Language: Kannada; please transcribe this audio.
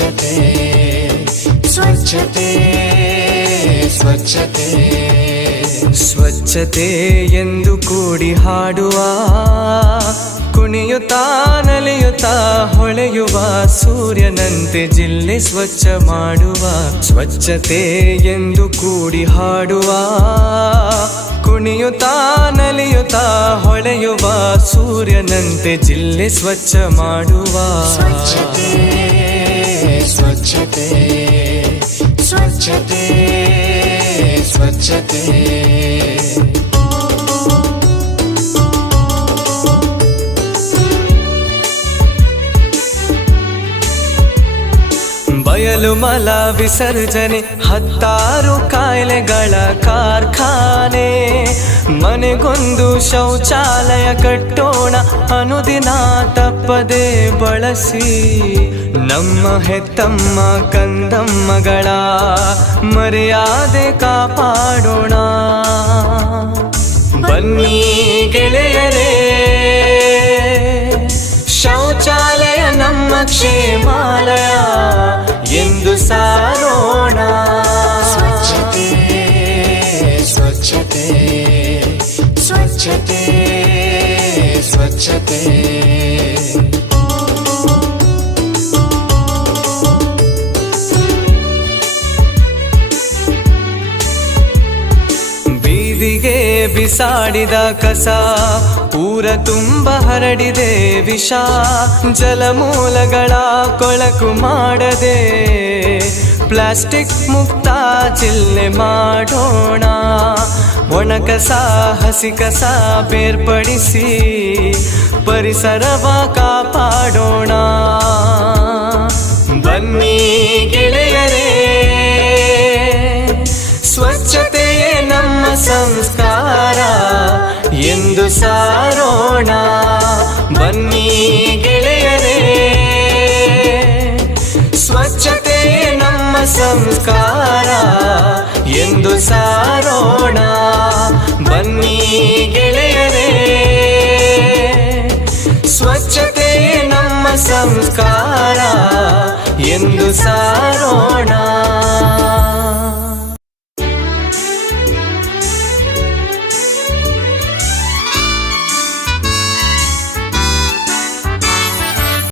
ಸ್ವಚ್ಛತೆ ಸ್ವಚ್ಛತೆ ಸ್ವಚ್ಛತೆ ಸ್ವಚ್ಛತೆ ಎಂದು ಕೂಡಿ ಹಾಡುವ, ಕುಣಿಯುತ್ತಾ ನಲಿಯುತ್ತಾ ಹೊಳೆಯುವ ಸೂರ್ಯನಂತೆ ಜಿಲ್ಲೆ ಸ್ವಚ್ಛ ಮಾಡುವ. ಸ್ವಚ್ಛತೆ ಎಂದು ಕೂಡಿ ಹಾಡುವ, ಕುಣಿಯುತ್ತಾ ನಲಿಯುತ್ತಾ ಹೊಳೆಯುವ ಸೂರ್ಯನಂತೆ ಜಿಲ್ಲೆ ಸ್ವಚ್ಛ ಮಾಡುವ. ಸ್ವಚ್ಛತೆ ಸ್ವಚ್ಛತೆ ಸ್ವಚ್ಛತೆ ಸ್ವಚ್ಛತೆ ಬಯಲು ಮಲ ವಿಸರ್ಜನೆ ಹತ್ತಾರು ಕಾಯಿಲೆಗಳ ಕಾರ್ಖಾನೆ. ಮನೆಗೊಂದು ಶೌಚಾಲಯ ಕಟ್ಟೋಣ ಅನುದಿನ ತಪ್ಪದೆ ಬಳಸಿ. ನಮ್ಮ ಹೆತ್ತಮ್ಮ ಕಂದಮ್ಮಗಳ ಮರ್ಯಾದೆ ಕಾಪಾಡೋಣ. ಬನ್ನಿ ಗೆಳೆಯರೇ, ಶೌಚಾಲಯ ನಮ್ಮ ಕ್ಷೇಮಾಲಯ ಎಂದು ಸಾರೋಣ. ಸ್ವಚ್ಛತೆ ಸ್ವಚ್ಛತೆ ಸ್ವಚ್ಛತೆ ಸ್ವಚ್ಛತೆ ಬೀದಿಗೆ ಬಿಸಾಡಿದ ಕಸ ಊರ ತುಂಬ ಹರಡಿದೆ ವಿಷ. ಜಲಮೂಲಗಳ ಕೊಳಕು ಮಾಡದೆ ಪ್ಲಾಸ್ಟಿಕ್ ಮುಕ್ತ ಜಿಲ್ಲೆ ಮಾಡೋಣ. ಒಣ ಕಸ ಹಸಿ ಕಸ ಬೇರ್ಪಡಿಸಿ ಪರಿಸರವ ಕಾಪಾಡೋಣ. ಬನ್ನಿ ಗೆಳೆಯರೇ, ಸ್ವಚ್ಛತೆಯೇ ನಮ್ಮ ಸಂಸ್ಕಾರ ಎಂದು ಸಾರೋಣ. ಬನ್ನಿ ಗೆಳೆಯರೇ, ಸ್ವಚ್ಛತೆಯೇ ನಮ್ಮ ಸಂಸ್ಕಾರ ಎಂದು ಸಾರೋಣ. ಬನ್ನಿ ಗೆಳೆಯರೇ, ಸ್ವಚ್ಛತೆಯೇ ನಮ್ಮ ಸಂಸ್ಕಾರ ಎಂದು ಸಾರೋಣ.